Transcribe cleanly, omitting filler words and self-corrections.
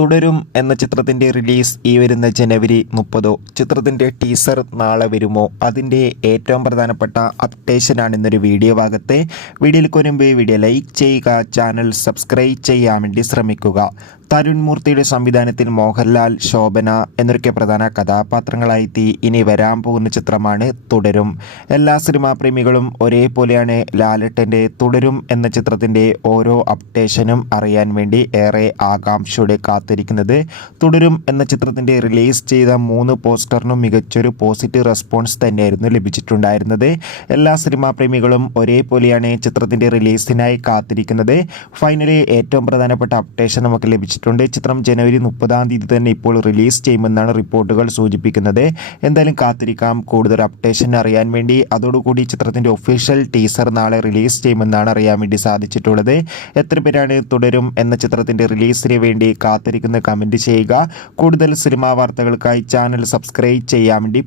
തുടരും എന്ന ചിത്രത്തിൻ്റെ റിലീസ് ഈ വരുന്ന ജനുവരി 30. ചിത്രത്തിൻ്റെ ടീസർ നാളെ വരുമോ? അതിൻ്റെ ഏറ്റവും പ്രധാനപ്പെട്ട അപ്ഡേഷനാണ് ഇന്നൊരു വീഡിയോ ഭാഗത്തെ. വീഡിയോയിൽ മുൻപ് വീഡിയോ ലൈക്ക് ചെയ്യുക, ചാനൽ സബ്സ്ക്രൈബ് ചെയ്യാൻ വേണ്ടി ശ്രമിക്കുക. തരുൺ മൂർത്തിയുടെ സംവിധാനത്തിൽ മോഹൻലാൽ, ശോഭന എന്നൊക്കെ പ്രധാന കഥാപാത്രങ്ങളായി ഇനി വരാൻ പോകുന്ന ചിത്രമാണ് തുടരും. എല്ലാ സിനിമാ പ്രേമികളും ഒരേപോലെയാണ് ലാലേട്ടൻ്റെ തുടരും എന്ന ചിത്രത്തിൻ്റെ ഓരോ അപ്ഡേഷനും അറിയാൻ വേണ്ടി ഏറെ ആകാംക്ഷയോടെ കാത്തിരിക്കുന്നത്. തുടരും എന്ന ചിത്രത്തിൻ്റെ റിലീസ് ചെയ്ത 3 പോസ്റ്ററിനും മികച്ചൊരു പോസിറ്റീവ് റെസ്പോൺസ് തന്നെയായിരുന്നു ലഭിച്ചിട്ടുണ്ടായിരുന്നത്. എല്ലാ സിനിമാ പ്രേമികളും ഒരേപോലെയാണ് ചിത്രത്തിൻ്റെ റിലീസിനായി കാത്തിരിക്കുന്നത്. ഫൈനലി ഏറ്റവും പ്രധാനപ്പെട്ട അപ്ഡേഷൻ നമുക്ക് ലഭിച്ചിട്ടുണ്ട്. ചിത്രം ജനുവരി 30 തന്നെ ഇപ്പോൾ റിലീസ് ചെയ്യുമെന്നാണ് റിപ്പോർട്ടുകൾ സൂചിപ്പിക്കുന്നത്. എന്തായാലും കാത്തിരിക്കാം കൂടുതൽ അപ്ഡേഷൻ അറിയാൻ വേണ്ടി. അതോടുകൂടി ചിത്രത്തിൻ്റെ ഒഫീഷ്യൽ ടീസർ നാളെ റിലീസ് ചെയ്യുമെന്നാണ് അറിയാൻ വേണ്ടി സാധിച്ചിട്ടുള്ളത്. എത്ര പേരാണ് തുടരും എന്ന ചിത്രത്തിൻ്റെ റിലീസിന് വേണ്ടി കാത്തിരിക്കുന്ന കമൻറ്റ് ചെയ്യുക. കൂടുതൽ സിനിമാ വാർത്തകൾക്കായി ചാനൽ സബ്സ്ക്രൈബ് ചെയ്യാൻ വേണ്ടി